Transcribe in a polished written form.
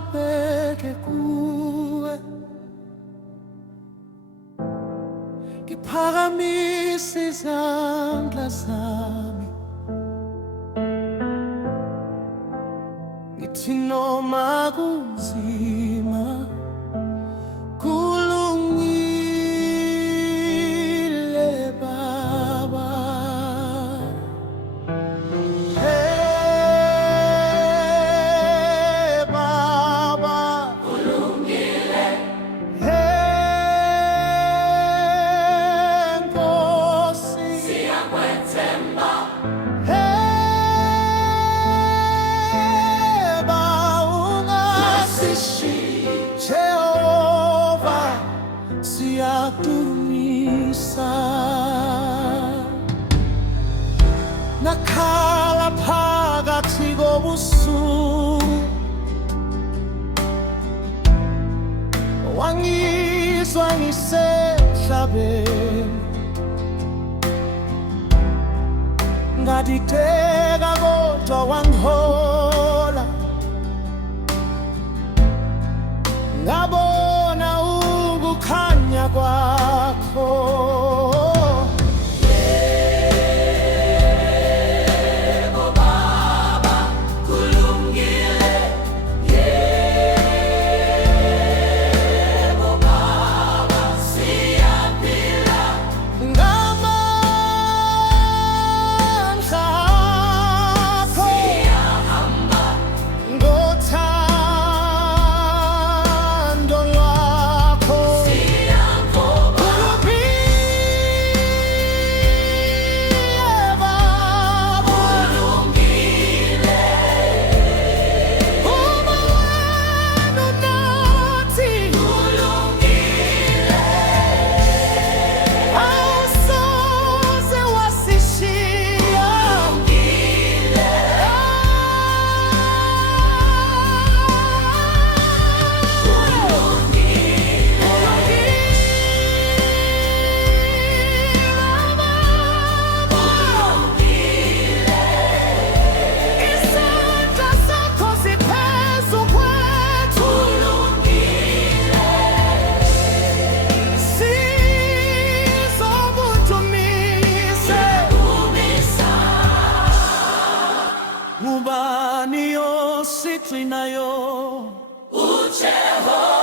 nibheke kuwe, ngiphakamise izandla zami, ngithi noma kunzima kulungile Baba. Hey Baba, kulungile. Hey Nkosi, siyakwethemba. Hey Bawungasishiyi Jehova, siyakumisa. Nakhala phakathi kobusuku, wangizwa ngisemhlabeni, ngadideka kodwa wangihola, ngabona ukukhanya kwakho. Yebo Baba, kulungile. Yebo Baba, siyaphila ngamandla akho, siyahamba ngothando lwakho, siyaqoba. Kulungile Baba, kulungile. Uma wena unathi kulungile, awusoze wasishiya. Kulungile. Isandla sakho siphezu kwethu. Sizokudumise. Ngubani osigcinayo? uJehova.